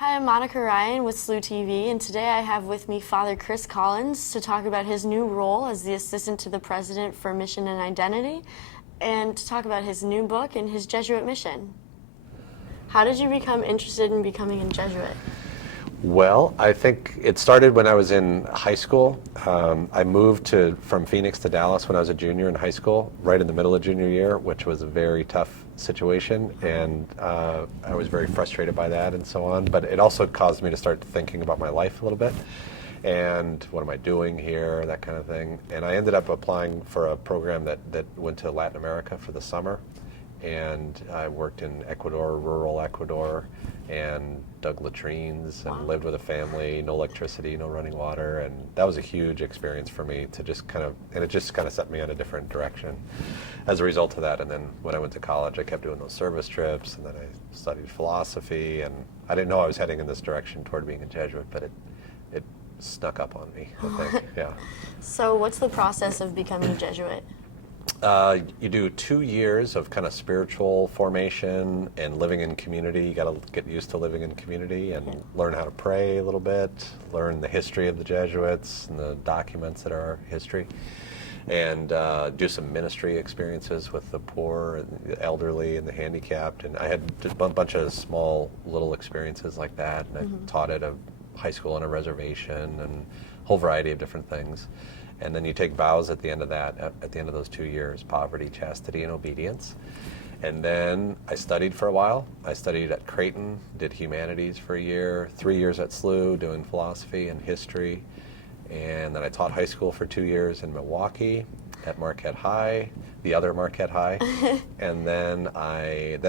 Hi, I'm Monica Ryan with SLU-TV, and today I have with me Father Chris Collins to talk about his new role as the Assistant to the President for Mission and Identity, and to talk about his new book and his Jesuit mission. How did you become interested in becoming a Jesuit? Well, I think it started when I was in high school. I moved from Phoenix to Dallas when I was a junior in high school, right in the middle of junior year, which was a very tough situation, and I was very frustrated by that and so on. But it also caused me to start thinking about my life a little bit, and what am I doing here, that kind of thing. And I ended up applying for a program that went to Latin America for the summer, and I worked in Ecuador, rural Ecuador, and dug latrines and lived with a family, no electricity, no running water, and that was a huge experience for me to just and it just kind of set me on a different direction as a result of that. And then when I went to college, I kept doing those service trips, and then I studied philosophy, and I didn't know I was heading in this direction toward being a Jesuit, but it snuck up on me, I think, yeah. So what's the process of becoming a Jesuit? You do 2 years of kind of spiritual formation and living in community. You got to get used to living in community and learn how to pray a little bit, learn the history of the Jesuits and the documents that are our history, and do some ministry experiences with the poor and the elderly and the handicapped. And I had a bunch of small little experiences like that, and I taught at a high school on a reservation and a whole variety of different things. And then you take vows at the end of that, at the end of those 2 years: poverty, chastity, and obedience. And then I studied for a while. I studied at Creighton, did humanities for a year, 3 years at SLU doing philosophy and history. And then I taught high school for 2 years in Milwaukee at Marquette High, the other Marquette High. And then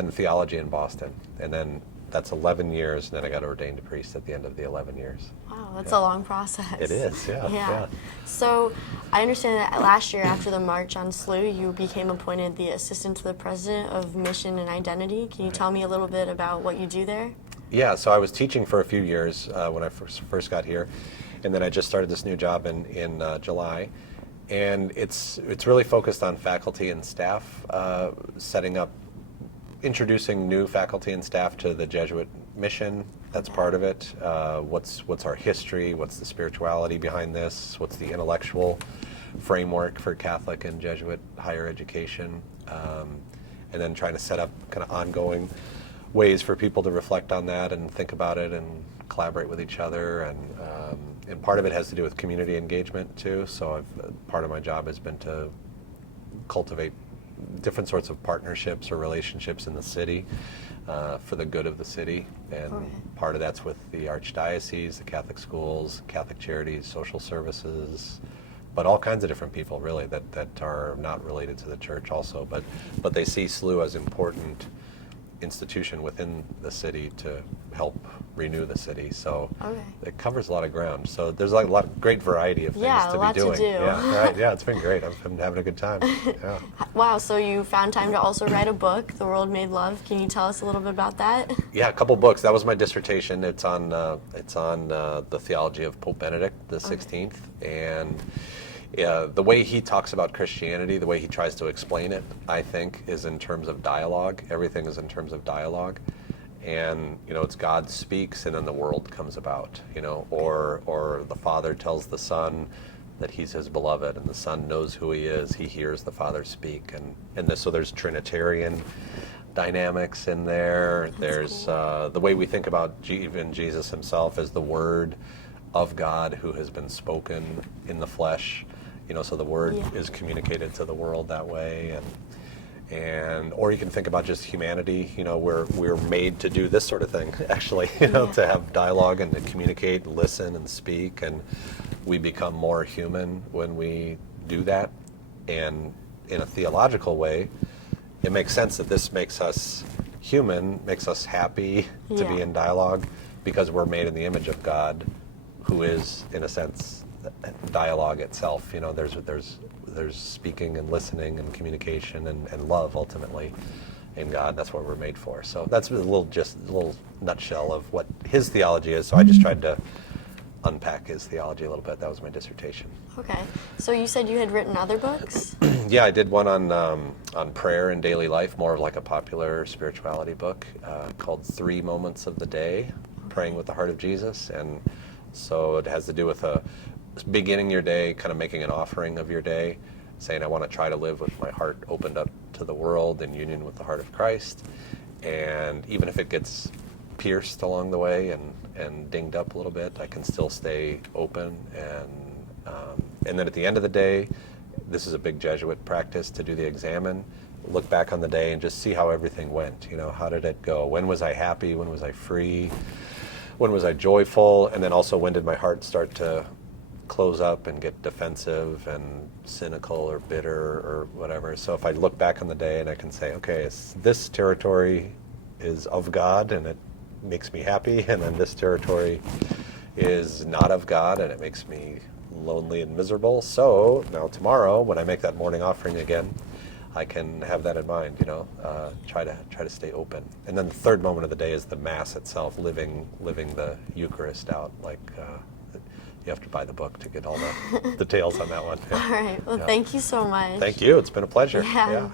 theology in Boston. And then that's 11 years, and then I got ordained a priest at the end of the 11 years. Wow, that's a long process. It is, yeah. So I understand that last year after the March on SLU, you became appointed the Assistant to the President of Mission and Identity. Can you tell me a little bit about what you do there? Yeah, so I was teaching for a few years when I first got here, and then I just started this new job in July. And it's really focused on faculty and staff, introducing new faculty and staff to the Jesuit mission. That's part of it. What's our history? What's the spirituality behind this? What's the intellectual framework for Catholic and Jesuit higher education? And then trying to set up kind of ongoing ways for people to reflect on that and think about it and collaborate with each other. And part of it has to do with community engagement too. So part of my job has been to cultivate different sorts of partnerships or relationships in the city for the good of the city. And part of that's with the Archdiocese, the Catholic schools, Catholic charities, social services, but all kinds of different people really that are not related to the church also. But they see SLU as an important institution within the city to help renew the city. So it covers a lot of ground. So there's like a lot of great variety of things to be doing. To do. Yeah, right. Yeah, it's been great. I've been having a good time. Yeah. Wow, so you found time to also write a book, The World Made Love. Can you tell us a little bit about that? Yeah, a couple books. That was my dissertation. It's on the theology of Pope Benedict the 16th, and the way he talks about Christianity, the way he tries to explain it, I think, is in terms of dialogue. Everything is in terms of dialogue. And, it's God speaks and then the world comes about, or the Father tells the Son that he's his beloved, and the Son knows who he is. He hears the Father speak. So there's Trinitarian dynamics in there. There's the way we think about even Jesus himself as the Word of God who has been spoken in the flesh. So the Word is communicated to the world that way, or you can think about just humanity. We're made to do this sort of thing, actually. To have dialogue and to communicate, listen, and speak, and we become more human when we do that. And in a theological way, it makes sense that this makes us human, makes us happy to be in dialogue, because we're made in the image of God, who is, in a sense, dialogue itself. There's speaking and listening and communication and love ultimately in God. That's what we're made for. So that's a little nutshell of what his theology is. So I just tried to unpack his theology a little bit. That was my dissertation. Okay. So you said you had written other books? Yeah, I did one on prayer and daily life, more of like a popular spirituality book called 3 Moments of the Day. praying with the heart of Jesus. And so it has to do with beginning your day, kind of making an offering of your day, saying I want to try to live with my heart opened up to the world in union with the heart of Christ. And even if it gets pierced along the way and dinged up a little bit, I can still stay open. And then at the end of the day, this is a big Jesuit practice to do the examine, look back on the day and just see how everything went. You know, how did it go? When was I happy? When was I free? When was I joyful? And then also, when did my heart start to close up and get defensive and cynical or bitter or whatever? So if I look back on the day and I can say, okay, this territory is of God and it makes me happy, and then this territory is not of God and it makes me lonely and miserable. So now tomorrow, when I make that morning offering again, I can have that in mind, you know, try to stay open. And then the third moment of the day is the Mass itself, living the Eucharist out. Like you have to buy the book to get all the details on that one. Yeah. All right. Well, Yeah. thank you so much. Thank you. It's been a pleasure. Yeah. Yeah.